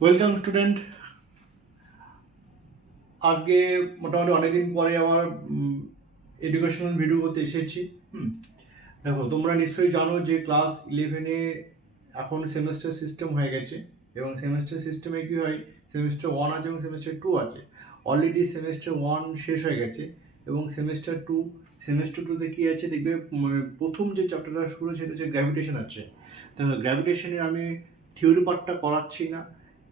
Welcome student. আজকে মোটামুটি অনেকদিন পরে আবার এডুকেশনাল ভিডিও করতে এসেছি। দেখো, তোমরা নিশ্চয়ই জানো যে ক্লাস 11-এ এখন সেমেস্টার সিস্টেম হয়ে গেছে, এবং সেমেস্টার সিস্টেমে কি হয়, সেমেস্টার 1 আছে এবং সেমেস্টার 2 আছে। অলরেডি সেমেস্টার 1 শেষ হয়ে গেছে এবং সেমেস্টার 2তে কি আছে দেখবে, প্রথম যে চ্যাপ্টারটা শুরু সেটা হচ্ছে গ্র্যাভিটেশন আছে। দেখো, গ্র্যাভিটেশনে আমি থিওরি পার্টটা করাচ্ছি না।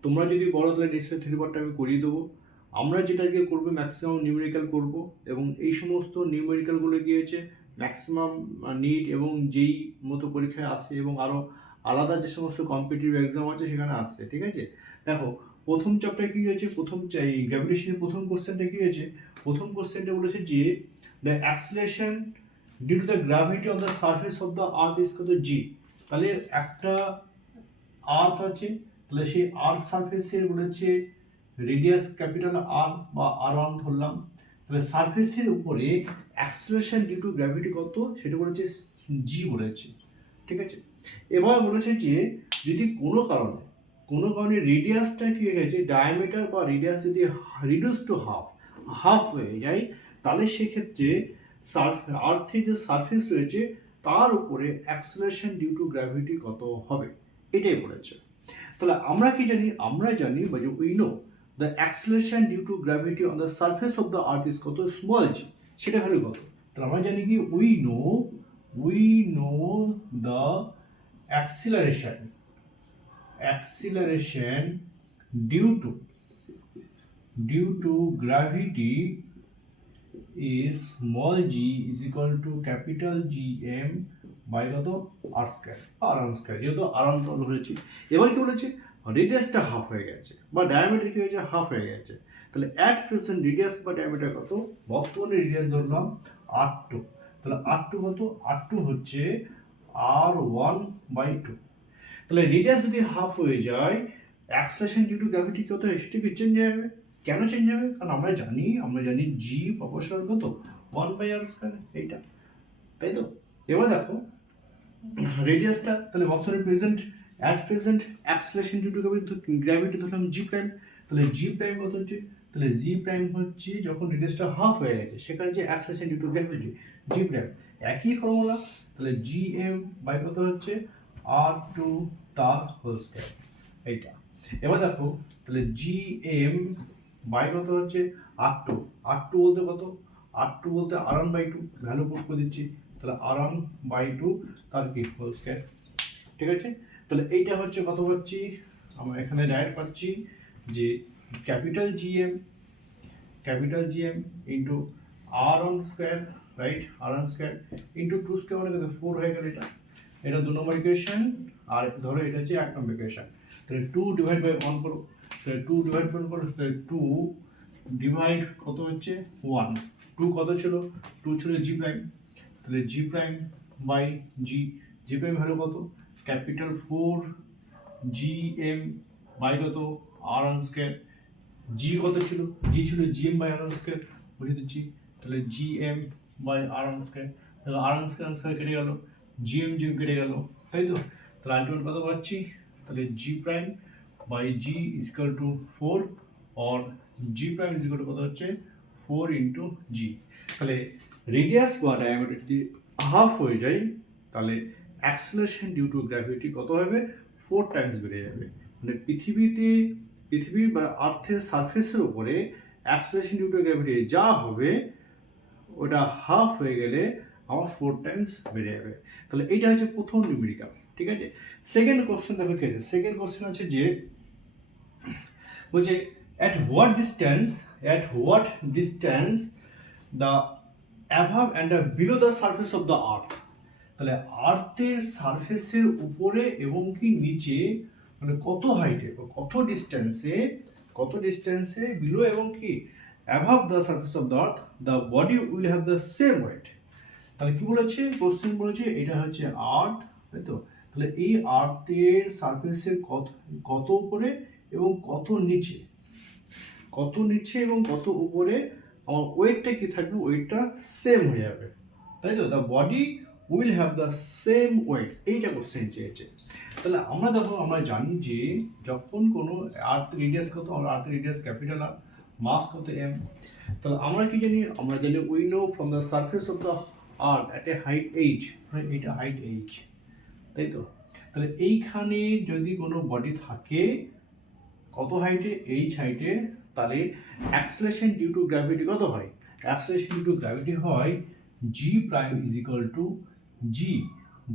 তোমরা যদি বলো তাহলে নিশ্চয়ই থিওরি পার্টটা আমি করিয়ে দেবো। আমরা যেটা আজকে করবো ম্যাক্সিমাম নিউমেরিক্যাল করব, এবং এই সমস্ত নিউমেরিক্যালগুলো গিয়েছে ম্যাক্সিমাম নিট এবং যেই মতো পরীক্ষায় আসে, এবং আরও আলাদা যে সমস্ত কম্পিটিটিভ এক্সাম আছে সেখানে আসছে। ঠিক আছে, দেখো প্রথম চ্যাপ্টারে কী হয়েছে, এই গ্র্যাভিটেশনের প্রথম কোশ্চেনটা কী হয়েছে, প্রথম কোশ্চেনটা বলেছে যে the acceleration due to the gravity on the surface of the earth is কত জি। তাহলে একটা আর্থ আছে, তাহলে সেই আর্থ সারফেসের বলেছে রেডিয়াস ক্যাপিটাল আর বা আর1 ধরলাম। তাহলে সারফেসের উপরে অ্যাক্সিলারেশন ডিউ টু গ্র্যাভিটি কত সেটা বলেছে জি বলেছে। ঠিক আছে, এবার বলেছে যে যদি কোনো কারণে রেডিয়াসটা কি হয়ে গেছে, ডায়ামিটার বা রেডিয়াস যদি রিডিউস টু হাফ হয়ে যায়, তাহলে সেক্ষেত্রে আর্থের যে সারফেস রয়েছে তার উপরে অ্যাক্সিলারেশন ডিউ টু গ্র্যাভিটি কত হবে, এটাই বলেছে। তাহলে আমরা কি জানি, আমরা জানি বা যে we know the acceleration due to gravity on the surface of the earth is কত, স্মল জি। সেটা ভ্যালু কত? তাহলে আমরা জানি কি we know the acceleration due to gravity is small g is equal to capital GM by কত r square যেহেতু আর ধরেছি। এবার কি বলেছে, রেডিয়াসটা হাফ হয়ে গেছে বা ডায়ামিটার কি হয়েছে, হাফ হয়ে গেছে। তাহলে অ্যাট প্রেজেন্ট রেডিয়াস বা ডায়ামিটার কত, বর্তমানে রেডিয়াস ধরলাম R2। তাহলে R2 কত, R2 হচ্ছে R1/2। তাহলে রেডিয়াস যদি হাফ হয়ে যায়, অ্যাক্সিলারেশন ডিউ টু গ্র্যাভিটি কত হয়, সেটা কি চেঞ্জ হয়ে যাবে। কেন চেঞ্জ হবে? কারণ আমরা জানি জি প্রপোর্শনাল কত, 1/r², এইটা, তাই তো। এবার দেখো রেডিয়াসটা, তাহলে বর্তমানে present acceleration due to gravity ধরলাম জি প্রাইম। তাহলে জি প্রাইম কত হচ্ছে, তাহলে জি প্রাইম হচ্ছে যখন রেডিয়াসটা হাফ হয়ে গেছে সেখানে যে acceleration due to gravity g prime, একই ফর্মুলা। তাহলে জি এম বাই কত হচ্ছে R2 তার হোল স্কয়ার, এইটা। এবার দেখো, তাহলে জি এম বাই কত হচ্ছে R2 বলতে কত, R2 বলতে R1/2, ভ্যালু পুট করে দিচ্ছি। তাহলে R1/2 তার কি হোল স্কয়ার। ঠিক আছে, তাহলে এইটা হচ্ছে কত পাচ্ছি, আমরা এখানে ডাইরেক্ট পাচ্ছি যে capital GM into R1 square, right, R1 square into 2 square মানে কত, 4 হয়ে গেল। এটা 2 নম্বর ইকুয়েশন, আর ধরো এটা হচ্ছে 1 নম্বর ইকুয়েশন। তাহলে 2 ডিভাইড বাই 1 করো, তাহলে 2 ডিভাইড বাই 1 করো, তাহলে 2 ডিভাইড কত হচ্ছে 1, 2 কত ছিল, 2 ছিল জি প্রাইম। তাহলে G prime by G prime value কত, ক্যাপিটাল 4 জি এম বাই কত R1 স্কয়ার। জি কত ছিল, জিএম বাই R1 স্কয়ার, বুঝে দিচ্ছি। তাহলে জিএম বাই R1 স্কয়ার, তাহলে R1 স্কয়ার কেটে গেল, জিএম কেটে গেল, তাই তো। তাহলে আলটিমেট কত পাচ্ছি, তাহলে G prime by G is equal to 4, और G prime is equal to কত হচ্ছে 4 ইন্টু জি। তাহলে রেডিয়াস বা ডায়ামিটার যদি হাফ হয়ে যায়, তাহলে অ্যাক্সিলারেশন ডিউ টু গ্র্যাভিটি কত হবে, 4 টাইমস বেড়ে যাবে। মানে পৃথিবীর বা আর্থের সারফেসের উপরে অ্যাক্সিলারেশন ডিউ টু গ্র্যাভিটি যা হবে ওটা হাফ হয়ে গেলে আমার 4 টাইমস বেড়ে যাবে। তাহলে এইটা হচ্ছে প্রথম নিউমেরিক্যাল। ঠিক আছে, সেকেন্ড কোশ্চেন দেখো কি আছে, সেকেন্ড কোশ্চেন হচ্ছে যে বলছে at what distance the above and below the surface of the earth। তাহলে আর্থের সারফেসের উপরে এবং কি নিচে, মানে কত হাইটে বা কত ডিস্টেন্সে বিলো এবং কি অ্যাভাব the surface of the earth the body will have the same wait. তাহলে কি বলেছে, কোশ্চেন বলেছে এটা হচ্ছে আর্থ, তাই তো। তাহলে এই আর্থের সারফেসের কত উপরে এবং কত নিচে এবং কত উপরে আমার ওয়েটটা কি থাকবে, ওয়েটটা সেম হয়ে যাবে, তাই তো। The body will have the same wait, এইটা কোশ্চেন চেয়েছে। তাহলে আমরা দেখো আমরা জানি যে যখন কোনো আর্থ রেডিয়াস কত, আমরা আর্থ রেডিয়াস ক্যাপিটাল আর, মাস কত এম। তাহলে আমরা কি জানি, আমরা জানি we know from the surface of the earth at a height H, এইটা হাইট এইচ, তাই তো। তাহলে এইখানে যদি কোনো বডি থাকে কত হাইটে, এইচ হাইটে, তাহলে অ্যাক্সেলারেশন ডিউ টু গ্র্যাভিটি কত হয়, অ্যাক্সেলারেশন ডিউ টু গ্র্যাভিটি হয় G prime is equal to G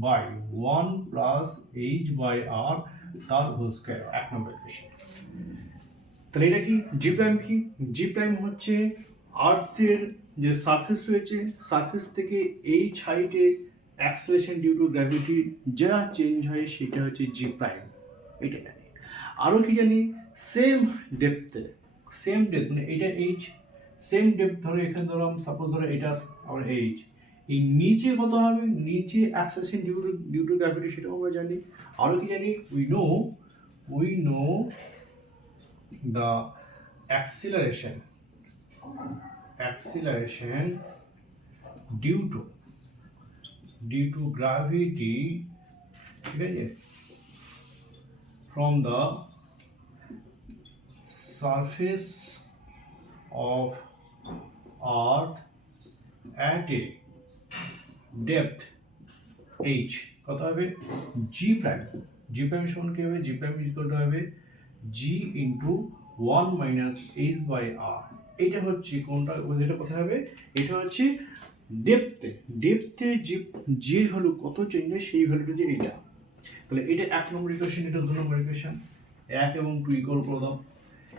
by 1 plus H by আর তার হোল স্কয়ার, 1 নম্বর ইকুয়েশন। তাহলে এটা কি জি প্রাইম, কি জি প্রাইম হচ্ছে আর্থের যে সারফেস রয়েছে, সারফেস থেকে এইচ হাইটে অ্যাক্সেলারেশন ডিউ টু গ্র্যাভিটি যা চেঞ্জ হয় সেটা হচ্ছে জি প্রাইম, এটা জানি। আরও কি জানি, সেম ডেপথে, সেম ডেপথ মানে এটা এইচ, সেম ডেপথ ধরো এখানে ধরো সাপোজ ধরো এটা আমার এইচ, এই নিচে কত হবে, নিচে অ্যাক্সেলারেশন ডিউ টু গ্র্যাভিটি সেটাও আমরা জানি। আরও কি জানি, we know the acceleration due to gravity, ঠিক আছে, from the surface of earth at a depth h কত হবে, জি প্রাইম, জি প্রাইম সমান কি হবে, জি প্রাইম ইকুয়াল টু হবে জি ইন্টু 1 মাইনাস এইচ বাই আর। এটা হচ্ছে কোনটা, এটা কোথায় হবে, এটা হচ্ছে ডেপথে, ডেপথে জি এর ভ্যালু কত চেঞ্জ হয় সেই ভ্যালুটা যে এইটা। তাহলে এটা 1 নম্বর ইকুয়েশন, এটা 2 নম্বর ইকুয়েশন, 1 এবং 2 ইকুয়াল করে দাও।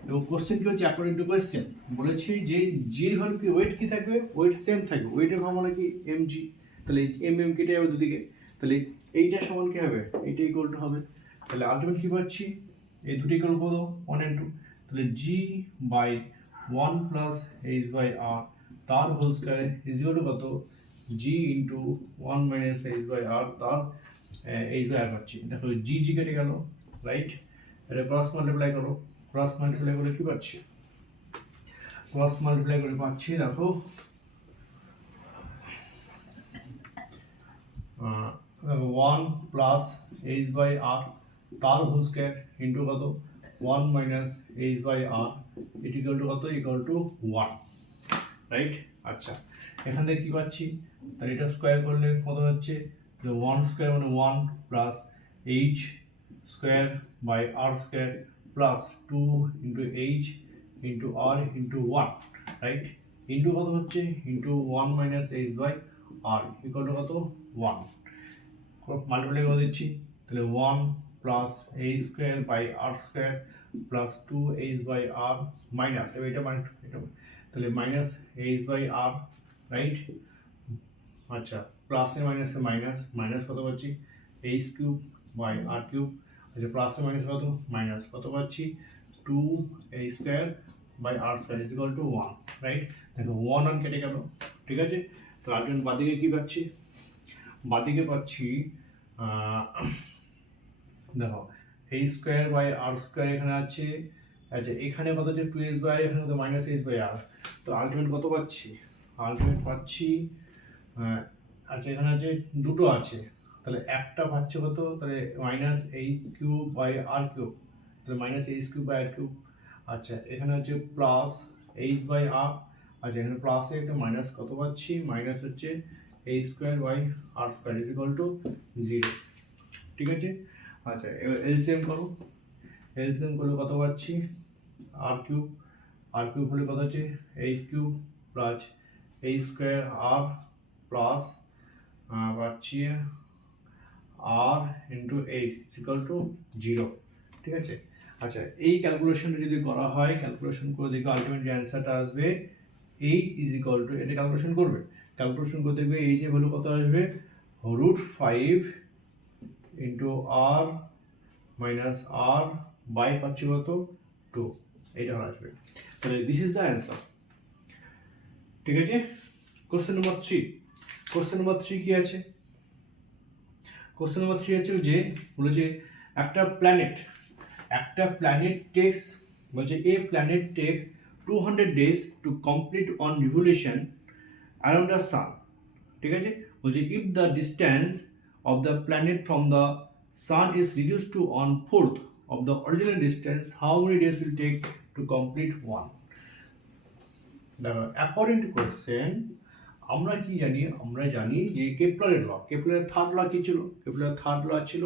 এবং কোশ্চেন কি হচ্ছে, অ্যাকর্ডিং টু কোশ্চেন বলেছে যে জি এর ভ্যালু কি, ওয়েট কি থাকবে, ওয়েট সেম থাকবে, ওয়েটের ভাগ মানে কি এমজি, তাহলে এম কেটে যাবে দুদিকে, তাহলে এইটা সমান কি হবে, এইটা ইকুয়াল টু হবে। তাহলে আলটিমেট কি পাচ্ছি, এই দুটো ইকুয়াল করে দাও 1 and 2, তাহলে g by 1 plus H by আর তার whole square is equal to কত, g into 1 minus h by আর তার এইচ বাই আর পাচ্ছি। দেখো জি জি কেটে গেল, রাইট, এটা ক্রস মাল্টিপ্লাই করো, ক্রস মাল্টিপ্লাই করে কি পাচ্ছি, ক্রস মাল্টিপ্লাই করে পাচ্ছি দেখো 1 প্লাস এইচ বাই আর তার হোল স্কয়ার ইন্টু কত 1 মাইনাস এইচ বাই আর, এটা ইকুয়াল টু কত, ইকুয়াল টু 1, রাইট। আচ্ছা এখান থেকে কি পাচ্ছি, তাহলে এটা স্কয়ার করলে কত হচ্ছে, 1 স্কয়ার মানে 1 plus H square by r square plus 2 into h into r into 1, right, into কত হচ্ছে, into 1 minus h by r equal to কত 1, মাল্টিপ্লাই করে দিচ্ছি, তাহলে 1 plus H square by r square plus 2 h by r minus এটা এটা, তাহলে minus h by r, right. আচ্ছা প্লাসে মাইনাসে মাইনাস, মাইনাস কত পাচ্ছি, h cube by R cube, আচ্ছা প্লাসে মাইনাস কত, মাইনাস কত পাচ্ছি 2 h square by r square is equal to 1, right. দেখো 1 আর কেটে গেল, ঠিক আছে। তো আলটিমেট বাদিকে কি পাচ্ছি, বাদিকে পাচ্ছি দেখো h square by r square এখানে আছে, আচ্ছা এখানে কত হচ্ছে 2h বাই আর, এখানে কত মাইনাস এইচ বাই আর, তো আলটিমেট কত পাচ্ছি, আলটিমেট পাচ্ছি আচ্ছা এখানে আছে দুটো আছে, তাহলে একটা পাচ্ছে কত, তাহলে minus H cube by R cube, তাহলে minus H cube by R cube. আচ্ছা এখানে হচ্ছে প্লাস এইচ বাই আর, আচ্ছা এখানে প্লাসে একটা মাইনাস কত পাচ্ছি, মাইনাস হচ্ছে h square by r square is equal to 0, ঠিক আছে। আচ্ছা এবার এলসিএম করো, এলসিএম করলে কত পাচ্ছি, আর কিউব হলে কত হচ্ছে H cube plus H square R plus পাচ্ছি R into H equal to 0, ঠিক আছে। আচ্ছা এই ক্যালকুলেশনটা যদি করা হয়, ক্যালকুলেশন করে দেখবে আলটিমেট যে অ্যান্সারটা আসবে এইচ ইজ ইকুয়াল টু, এটা ক্যালকুলেশন করবে, ক্যালকুলেশন করে দেখবে এইচ এর ভ্যালু কত আসবে, √5 into r minus r by পাচ্ছি কত 2, এটা আসবে। তাহলে দিস ইজ দ্য অ্যান্সার, ঠিক আছে। কোশ্চেন নম্বর 3, কোশ্চেন নম্বর 3 কি আছে, কোশ্চেন নম্বর 3 আছে যে বলেছে একটা প্ল্যানেট টেক্স, বলছে a planet takes 200 days to complete one revolution around the sun, ঠিক আছে। বলছে if the distance of the planet from the sun is reduced to 1/4 of the original distance, how many days will take to complete one? দেখো according to question আমরা কি জানি, আমরা জানি যে কেপলারের ল, কেপলারের থার্ড ল কি ছিল? কেপলারের থার্ড ল ছিল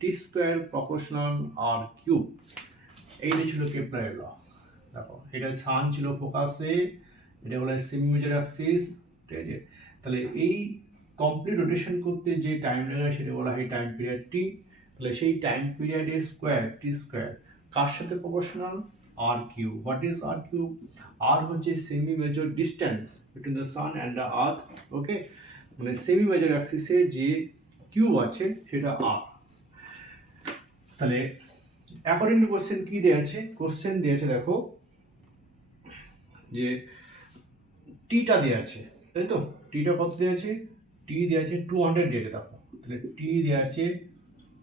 টি স্কোয়ার প্রপোর্শনাল আর কিউব, এইটা ছিল কেপলারের ল। দেখো এটা সান ছিল ফোকাসে, এটা বলে সেমি মেজর অ্যাক্সিস, ঠিক আছে? তাহলে এই কমপ্লিট রোটেশন করতে যে টাইম লাগে সেটা বলা হয় টাইম পিরিয়ড টি। তাহলে সেই টাইম পিরিয়ডের স্কোয়ার টি স্কোয়ার কার সাথে proportional? R cube. What is R cube? R হচ্ছে semi major distance between the sun and the earth, okay? মানে সেমি মেজর অ্যাক্সিসে যে কিউব আছে সেটা আর। তাহলে অ্যাকর্ডিং টু কোশ্চেন কি দেওয়া আছে? কোশ্চেন দিয়েছে দেখো যে টিটা দেওয়া আছে, তাই তো? টিটা কত দেওয়া আছে? টি দেওয়া আছে 200 ডেজ। দেখো তাহলে টি দেওয়া আছে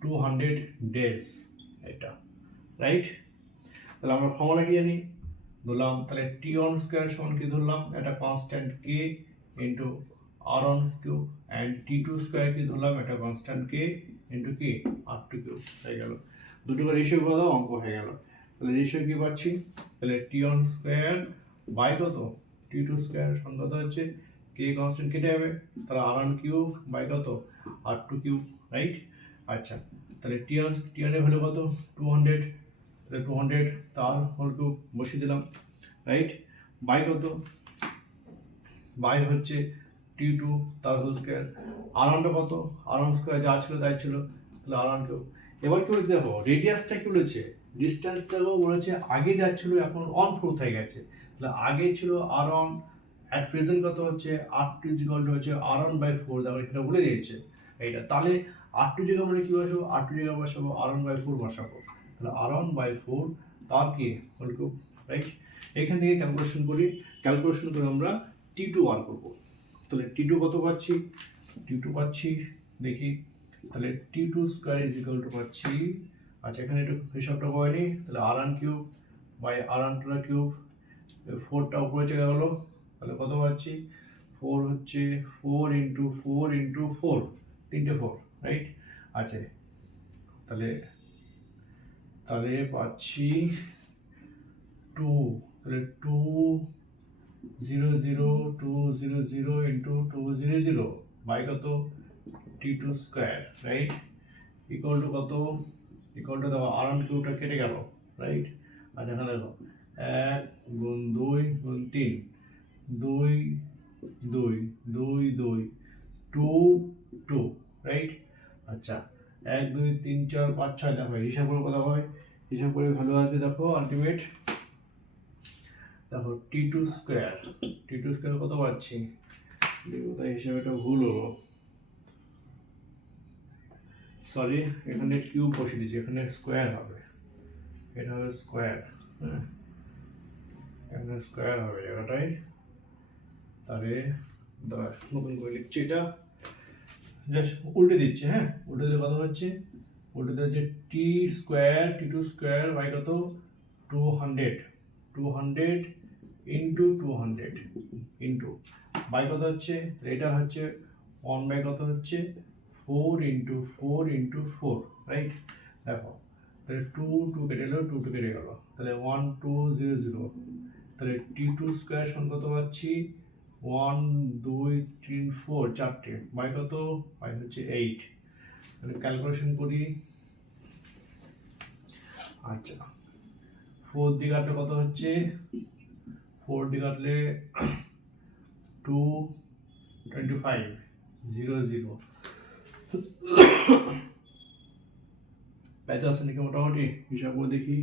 200 ডেজ, এটা রাইট? তাহলে আমরা ফর্মুলা কি জানি? ধরলাম তাহলে টি অন স্কোয়ার সমান কি ধরলাম? একটা constant k into r on cube, and t two square কি ধরলাম? একটা কনস্ট্যান্ট কে ইন্টু কি আর টু কিউব। হয়ে গেল দুটো করে রেশিও করে দাও, অঙ্ক হয়ে গেল। তাহলে রেশিও কি পাচ্ছি? তাহলে টি অন স্কোয়ার বাই কত? টি টু স্কোয়ার সমান কত হচ্ছে? কে কনস্ট্যান্ট কেটে যাবে, তাহলে আর অন কিউব বাই কত? আর টু কিউব, রাইট? আচ্ছা তাহলে টি অনের ভ্যালু কত? 200, তাহলে 200 তার হোল কিউব বসিয়ে দিলাম, রাইট? বাই কত? বাই হচ্ছে টি টু তার হোল স্কোয়ার। আর অনটা কত? আর অন স্কোয়ার যা ছিল তাই ছিল, তাহলে আর অন কিউব। এবার কি বলছে দেখো, রেডিয়াসটা কি বলেছে? ডিস্টেন্স দেখো বলেছে আগে যাচ্ছিল এখন 1/4 হয়ে গেছে। তাহলে আগে ছিল আর অন, অ্যাট প্রেজেন্ট কত হচ্ছে? আর টু ইকুয়াল টু হচ্ছে আর অন বাই 4। দেখো এটা বলে দিয়েছে এইটা। তাহলে আর টু জায়গা মানে কি বসাবো? আর টু জায়গা বসাবো আর অন বাই 4 বসাবো। তাহলে আর অন বাই 4 তার কি হোল কিউব, রাইট? এখান থেকে ক্যালকুলেশন করি, ক্যালকুলেশন করে আমরা টি টু বার করবো। তাহলে টি টু কত পাচ্ছি? টি টু পাচ্ছি দেখি, তাহলে T two square is equal to পাচ্ছি, আচ্ছা এখানে একটু হিসাবটা করে নিই, তাহলে R on cube by R one two cube, 4টা উপরে চলে গেলো, তাহলে কত পাচ্ছি? 4 হচ্ছে 4 ইন্টু 4 ইন্টু 4, তিনটে 4, রাইট? আচ্ছা তাহলে তাহলে পাচ্ছি 2, তাহলে 200 ইন্টু 200 বাই কত? T two square, right? Equal to কত? ইকুয়াল টু দেখো আর অন কিউবটা কেটে গেল, রাইট? আর এখানে দেখো 1 গুণ 2 গুণ 3, 2 2 2 2 2 2, রাইট? আচ্ছা 1 2 3 4 5 6, দেখো হিসাব করে কত হয়? হিসাব করে ভ্যালু আসবে দেখো আলটিমেট, দেখো টি two square, T two square কত পাচ্ছি? দেখো তাই হিসাবটা ভুল হলো, সরি এখানে কিউব বসিয়ে দিয়েছি, এখানে স্কোয়ার হবে, এটা হবে স্কোয়ার, হ্যাঁ এখানে স্কোয়ার হবে জায়গাটায়। তাহলে নতুন করে লিখছি, এটা জাস্ট উল্টে দিচ্ছি, হ্যাঁ উল্টে দিলে কত হচ্ছে? উল্টে দিলে হচ্ছে T square, T two square by কত? 200, 200 ইন্টু 200 ইন্টু বাই কত হচ্ছে? এটা হচ্ছে 1 বাই কত হচ্ছে? 4 ইন্টু 4 ইন্টু 4, রাইট? দেখো তাহলে 2 2 কেটে গেল, 2 2 কেটে গেল, তাহলে 1 2 0 0, তাহলে টি টু স্কোয়ার সমান কত পাচ্ছি? 1 2 3 4, চারটে বাই কত? বাই হচ্ছে 8। তাহলে ক্যালকুলেশন করি, আচ্ছা 4 দিয়ে কাটলে কত হচ্ছে? 4 দিয়ে কাটলে 2 25 0 0, পাইতে আসছে নাকি মোটামুটি? হিসাব করে দেখি,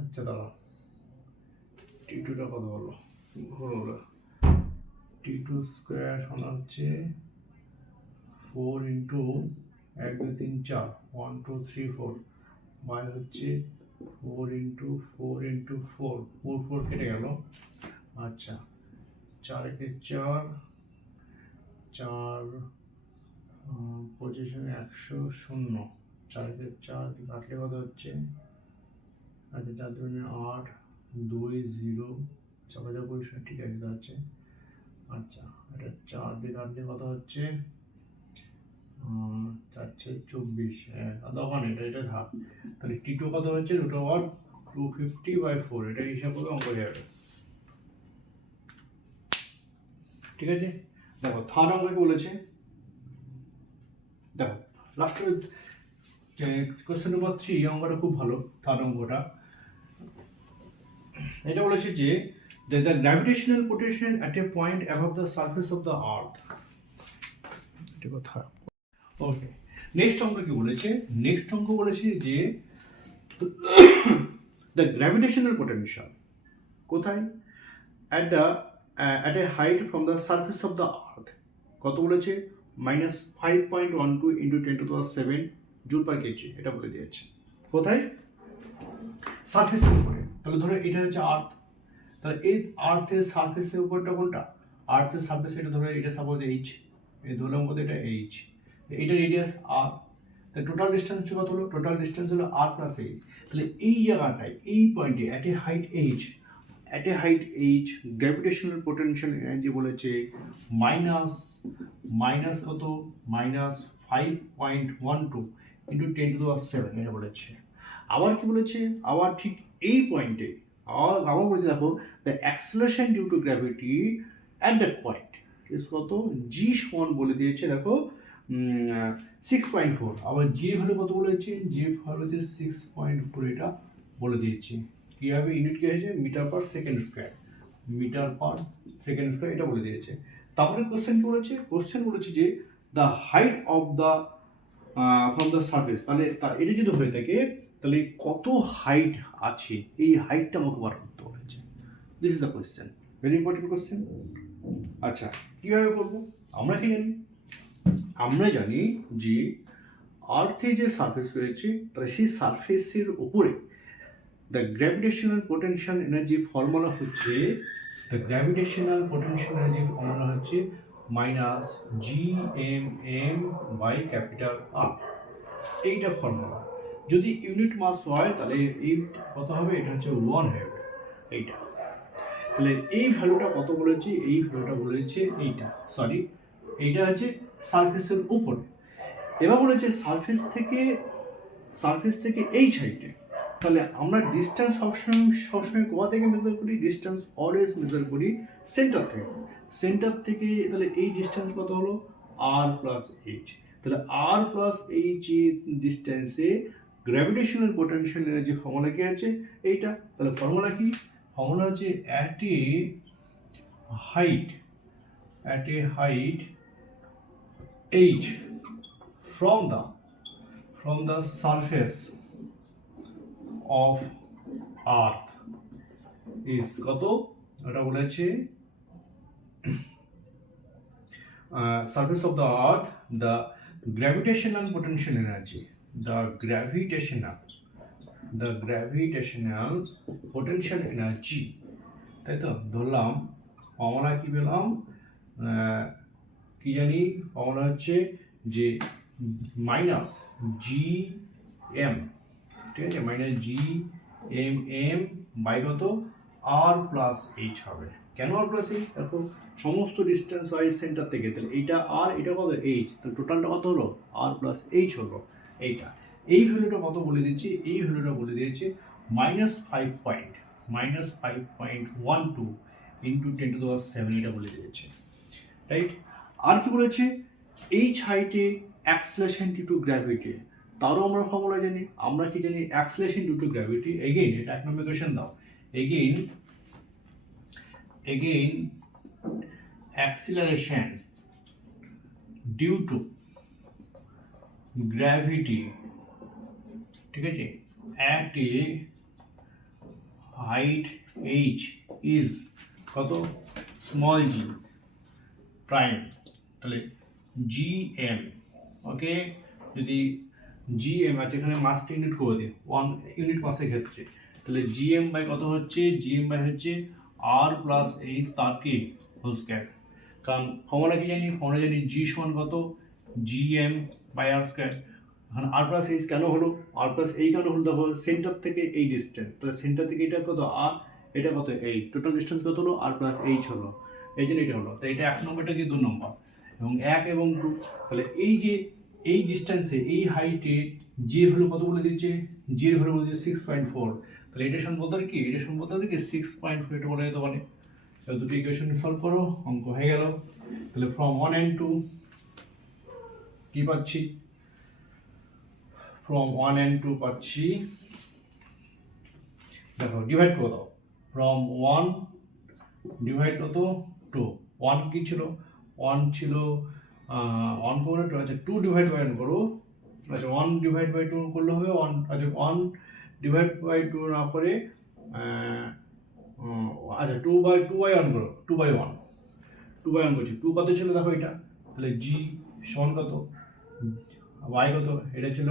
আচ্ছা দাঁড়া টি টুটা কত হলো? হলো টি টু স্কোয়ার সমান হচ্ছে 4 ইন্টু 1 2 3 4, 1 2 3 4 বাই হচ্ছে 4 ইন্টু 4 ইন্টু 4, 4 4 কেটে গেল, আচ্ছা 4 একে 4, 4 পজিশনে 100 0, 4 4 কাটলে কত হচ্ছে? আচ্ছা 4 2 8 2 0 4 4 ঠিক আছে হচ্ছে। আচ্ছা এটা 4 দিয়ে কাটলে কত হচ্ছে? 4 24 তখন এটা থাক। তাহলে T2 কত হচ্ছে? √250/4 এটা হিসাব করে অঙ্ক যাবে। ঠিক আছে, দেখো থার্ড অঙ্ক কি বলেছে, দেখো লাস্টের কোশ্চেন নাম্বার 3 অঙ্কটা খুব ভালো। থার্ড অঙ্কটা এটা বলেছে যে the gravitational potential at a point above the surface of the earth। এটা কথা ওকে। নেক্সট অঙ্ক কি বলেছে? নেক্সট অঙ্ক বলেছে যে the gravitational potential কোথায়? at a height from the surface of the earth কত বলেছে? -5.12 × 10⁷ জুল পার কেজি এটা বলে দিয়েছে। কোথায়? সারফেসের উপরে। তাহলে ধরো এটা হচ্ছে আর্থ, তাহলে এই আর্থের সারফেসের উপরটা কোনটা? আর্থের সারফেস এটা ধরো এটা সাপোজ এইচ, এই ধরলাম কত? এটা এইচ, এটা রেডিয়াস আর, তাহলে টোটাল ডিসটেন্স হচ্ছে কত হলো? টোটাল ডিসটেন্স হলো আর প্লাস এইচ। তাহলে এই জায়গাটায় এই পয়েন্টে at a height H gravitational potential energy বলেছে মাইনাস কত? -5.12 × 10⁷ এটা বলেছে। আবার কি বলেছে? আবার ঠিক এই পয়েন্টে আবার বলেছে দেখো the acceleration due to gravity at that point is কত? জি সমান বলে দিয়েছে দেখো 6.4। আবার জি ভ্যালু কত বলেছে? জি ভ্যালু হচ্ছে 6.4 এটা বলে দিয়েছি। কি হবে? ইউনিট কি হয়েছে? মিটার পার সেকেন্ড স্কয়ার, এটা বলে দিয়েছে। তারপরে কোশ্চেন কি বলেছে? কোশ্চেন বলেছে যে the height of the from the surface, তাহলে এটা যদি হয়ে থাকে তাহলে কত হাইট আছে এই হাইটটা আমাকে বার করতে বলেছে। This is the question, very important question. আচ্ছা কিভাবে করবো? আমরা কি জানি? আমরা জানি যে আর্থে যে সারফেস রয়েছে তাহলে সেই সারফেসের উপরে the gravitational potential energy formula হচ্ছে -GMM/R। এইটা ফর্মুলা। যদি ইউনিট মাস হয় তাহলে এই কত হবে? এটা হচ্ছে 1 হবে এইটা। তাহলে এই ভ্যালুটা কত বলেছি? এই ভ্যালুটা বলেছে এইটা, সরি এইটা হচ্ছে সারফেসের উপরে। এবার বলেছে সারফেস থেকে এইচ হাইটে। তাহলে আমরা ডিস্টেন্স সবসময় কোথা থেকে মেজার করি? ডিস্টেন্স অলওয়েজ মেজার করি সেন্টার থেকে। তাহলে এই ডিস্টেন্স কত হলো? R plus H. তাহলে আর প্লাস এইচ ডিস্টেন্সে গ্র্যাভিটেশনাল পোটেনশিয়াল এনার্জি ফর্মুলা কি আছে? এইটা। তাহলে ফর্মুলা কি? ফর্মুলা হচ্ছে at a height H from the surface of earth is কত? এটা বলেছে surface of the earth the gravitational potential energy তাই তো ধরলাম। ফর্মুলা কি পেলাম? কি জানি? ফর্মুলা হচ্ছে যে -GM, ঠিক আছে, -GMM বাই কত? আর প্লাস এইচ হবে। কেন আর প্লাস এইচ? দেখো সমস্ত ডিস্টেন্স হয় সেন্টার থেকে, তাহলে এইটা আর এটা কত? এইচ, তাহলে টোটালটা কত হলো? আর প্লাস এইচ হলো এইটা। এই ভ্যালুটা কত বলে দিচ্ছি? এই ভ্যালুটা বলে দিয়েছে -5.12 × 10⁷ এটা বলে দিয়েছে, রাইট? আর কি বলেছে? এইচ হাইটে অ্যাক্সেলারেশন ডিউ টু গ্র্যাভিটি, তারও আমরা ফর্মুলা জানি। আমরা কি জানি? Acceleration due to gravity, again এটা এক নম্বর ইকুয়েশন দাও। Again acceleration due to gravity, ঠিক আছে, at a height h is কত? স্মল জি প্রাইম, তাহলে GM, ওকে। যদি GM আছে এখানে মাসটা ইউনিট করে দিই, 1 ইউনিট মাসের ক্ষেত্রে, তাহলে GM বাই কত হচ্ছে? GM বাই হচ্ছে আর প্লাস এইচ তার কি হোল স্কয়ার। কারণ ফর্মুলা কি জানি? ফর্মুলা জানি G সমান কত? GM by r square. এখন আর প্লাস এইচ কেন হলো, আর প্লাস এই কেন হলো, দেখো সেন্টার থেকে এই ডিস্টেন্স, তাহলে সেন্টার থেকে এটা কত আর, এটা কত এইচ, টোটাল ডিস্টেন্স কত হলো আর প্লাস এইচ হলো, এই জন্য এটা হলো। তাই এটা 1 নম্বরটা কি 2 নম্বর, এবং 1 এবং 2, তাহলে এই যে এই ডিস্টেন্সে এই হাইটে জি এর ভ্যালু কত বলে দিচ্ছে, জি এর ভ্যালু বলে দিচ্ছে 6.4, তাহলে এটা সম্ভবত কি, এটা সম্ভবত কি 6.4 এটা বলা যেতে পারে। তাহলে দুটো ইকুয়েশন সলভ করো, অঙ্ক হয়ে গেল। তাহলে ফ্রম 1 and 2 কি পাচ্ছি, ফ্রম 1 and 2 পাচ্ছি, দেখো ডিভাইড করে দাও, ফ্রম 1 ডিভাইড কত 2, 1 কি ছিল, 1 ছিল 1 করে 2, আচ্ছা 2 ডিভাইড বাই 1 করো, আচ্ছা 1 ডিভাইড বাই 2 করলে হবে 1, আচ্ছা 1 ডিভাইড বাই 2 না করে আচ্ছা 2 বাই 1 করো, 2 বাই 1 করছি, 2 কত ছিল দেখো এটা, তাহলে জি সমান কত, y কত, এটা ছিল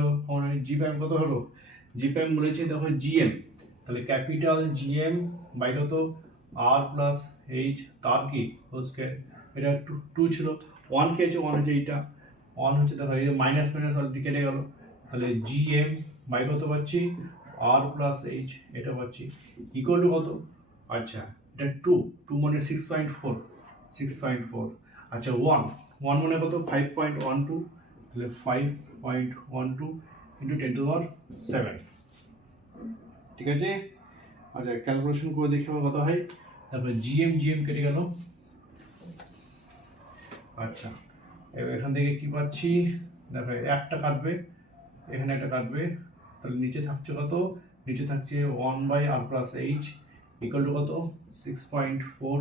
জি প্রাইম কত হলো, জি প্রাইম বলেছে দেখো জিএম, তাহলে ক্যাপিটাল জিএম বাই কত আর প্লাস এইচ, তার কি হোল স্কয়ার, এটা 2 ছিল, 1 কে আছে 1 হচ্ছে এইটা, 1 হচ্ছে দেখো এই মাইনাস মাইনাস অলরেডি কেটে গেল, তাহলে জিএম বাই কত পাচ্ছি আর প্লাস এইচ, এটা পাচ্ছি ইকুয়াল টু কত, আচ্ছা এটা 2 মানে 6.4, আচ্ছা 1 মানে কত 5.12, তাহলে 5.12 ইন্টু 10⁻⁷, ঠিক আছে। আচ্ছা ক্যালকুলেশন করে দেখি আমার কত হয়, তারপরে জিএম কেটে গেল, আচ্ছা এবার এখান থেকে কি পাচ্ছি দেখো একটা কাটবে, এখানে একটা কাটবে, তাহলে নিচে থাকছে কত, নিচে থাকছে 1 by r plus h equal to কত 6.4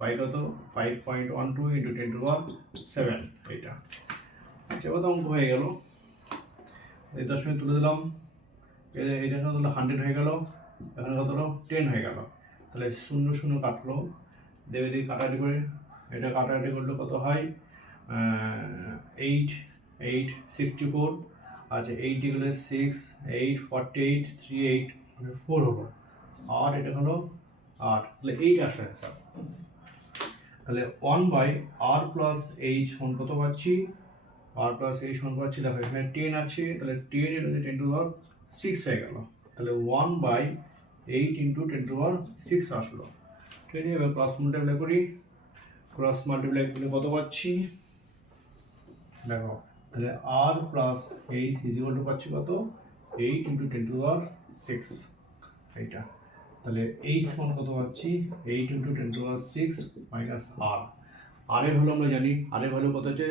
বাই কত 5.12 ইন্টু 10⁻⁷, এইটা আচ্ছা কত অঙ্ক হয়ে গেল, এই দশমিক তুলে দিলাম, এটা কত হলো 100 হয়ে গেল, এখানে কত হলো 10 হয়ে গেল, তাহলে 0 0 কাটলো, দেবে দিয়ে কাটাকাটি করে, এটা কাটাকাটি করলে কত হয় 8 8 64, আচ্ছা 8 গেলে 6 8 48 3 8 4 হলো, আর এটা হলো 8, তাহলে 8 আসলে অ্যান্সার। তাহলে 1 বাই আর প্লাস এইচ সমান কত পাচ্ছি, আর প্লাস এইচ সমান পাচ্ছি, দেখো এখানে 10 আছে, তাহলে 10 এর 10⁻6 হয়ে গেল, তাহলে 1 বাই 8 ইন্টু 10⁻6 আসলো, ঠিক আছে। এবার ক্রস মাল্টিপ্লাই করি, ক্রস মাল্টিপ্লাই করলে কত পাচ্ছি দেখো, তাহলে R plus H is equal to পাচ্ছি কত 8 ইন্টু 10⁻6, এইটা, তাহলে এইচ সমান কত পাচ্ছি 8 ইন্টু 10⁻6 মাইনাস আর এর ভ্যালু আমরা জানি, আর এর ভ্যালু কত হচ্ছে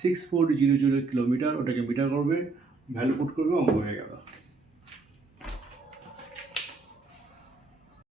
6400 কিলোমিটার, ওটাকে মিটার করবে, ভ্যালু পুট করবে, অঙ্ক হয়ে গেল।